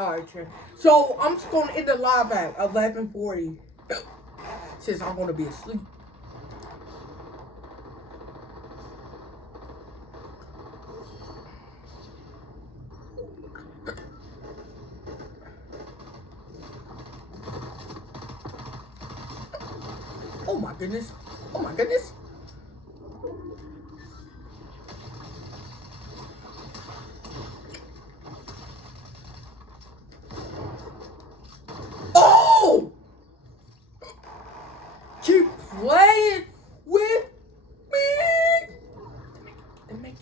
Alright, so I'm just gonna end the live at 11:40 since I'm gonna be asleep. Oh my goodness. Oh my goodness. Oh! Keep playing with me. Make it.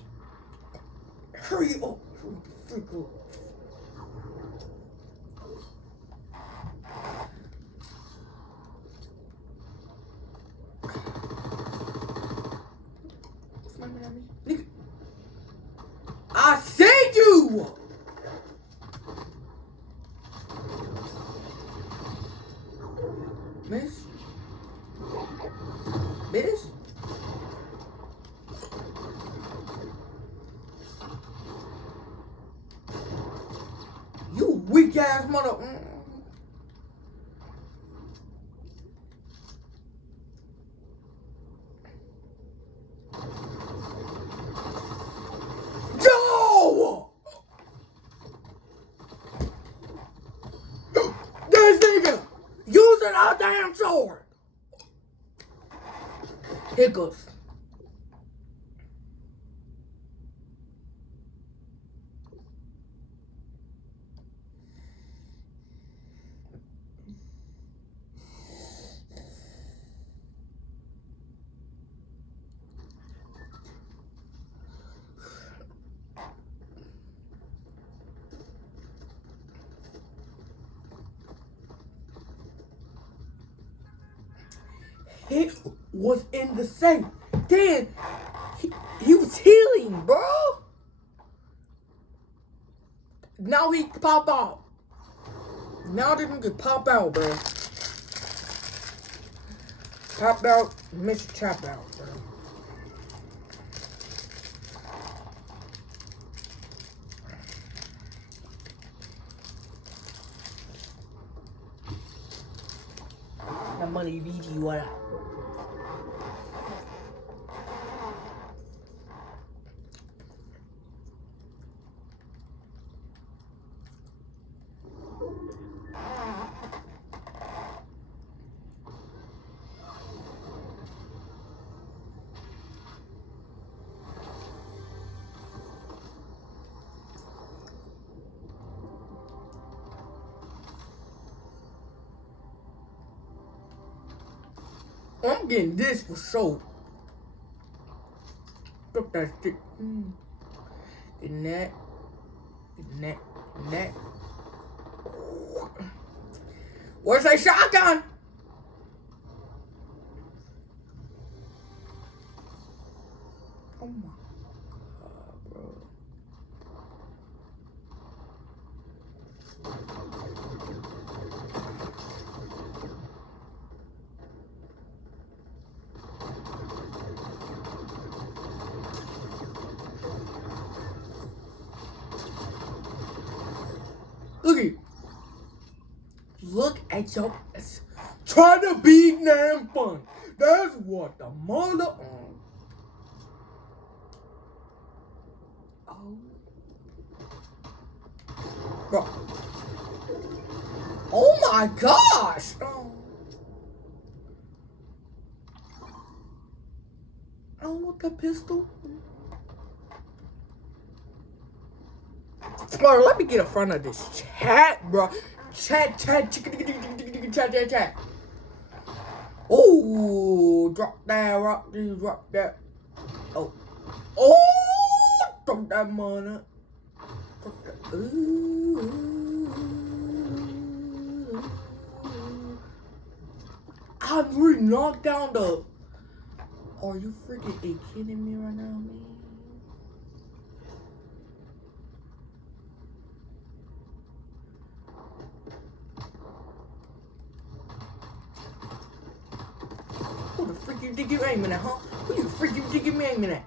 Hurry up. Freak up. Nigga. I see you! Miss? Miss? You weak ass mother. Joe! This nigga using our damn sword. Hiccups. He was in the safe. Then he was healing, bro. Now he pop out. Now this nigga pop out, bro. Pop out, Mr. Chop out, bro. Money video what up? I'm getting this for sure. Look that shit. And that. And that. And that. Where's that shotgun? Oh my God, bro. Look at your ass. Try to be damn fun. That's what the mother on. Oh. Bro. Oh my gosh. Oh. I don't want that pistol. Bro, let me get in front of this chat, bro. Chat. Oh, drop that. Oh, drop that money. Drop that. Ooh. I'm really knocked down the. Are you freaking kidding me right now, man? Who the freak you think you aiming at, huh? Who you freak you think you aiming at?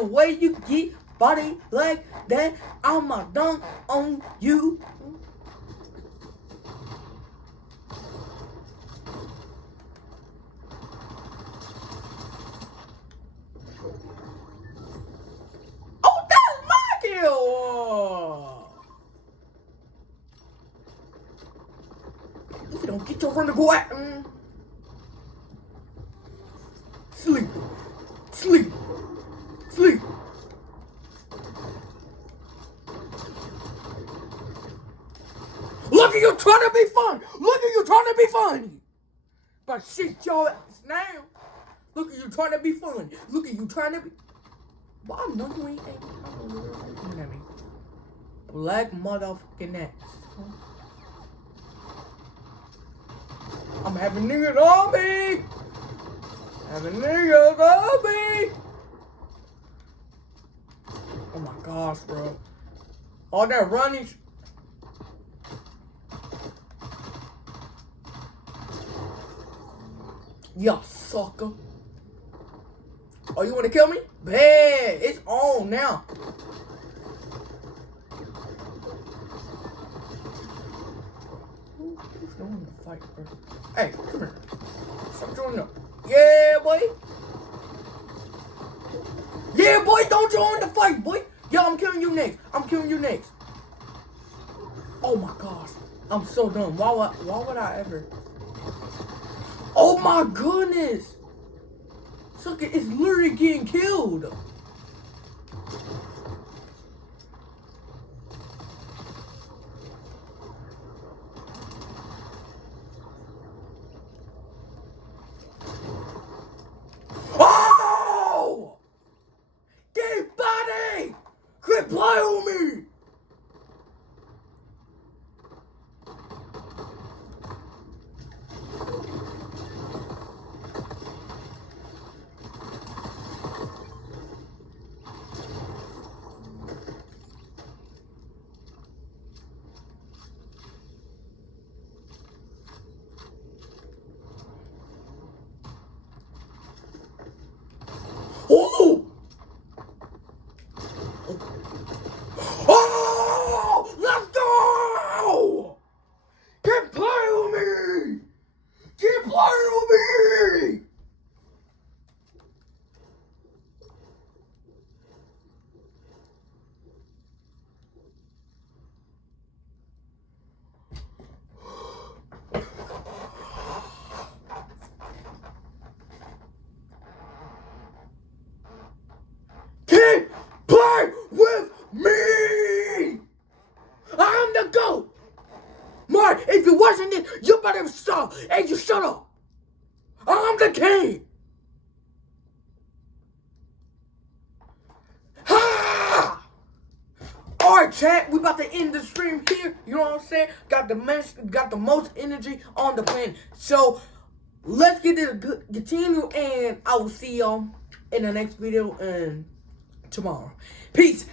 the way you get body like that, I'ma dunk on you. Oh, that's my kill! If you don't get your friend to go out, sleep. Sleep. Sleep. Look at you trying to be fun. Look at you trying to be funny. But shit your ass now. Look at you trying to be funny. Look at you trying to be. Well, I know you ain't looking at me. Black motherfucking ass. I'm having niggas on me. Having niggas on me. Oh my gosh, bro. All that running. Ya sucker. Oh, you want to kill me? Bad. It's on now. Who's doing the fight, bro? Hey, come here. Stop joining up. Yeah, boy. Yeah, boy, don't join the fight, boy. Yo, I'm killing you next. I'm killing you next. Oh my gosh. I'm so dumb. Why would I ever? Oh my goodness. Sucker, it's literally getting killed. Oh! Get body! Quit playing with me! Oh! Oh! Let's go! Keep playing with me! Keep playing with me! Keep playing with me! I'm the GOAT! Mark, if you wasn't it, you better stop and you shut up! I'm the king! Ha! Alright, chat, we about to end the stream here. You know what I'm saying? Got the most energy on the planet. So let's get this continue, and I will see y'all in the next video and tomorrow. Peace.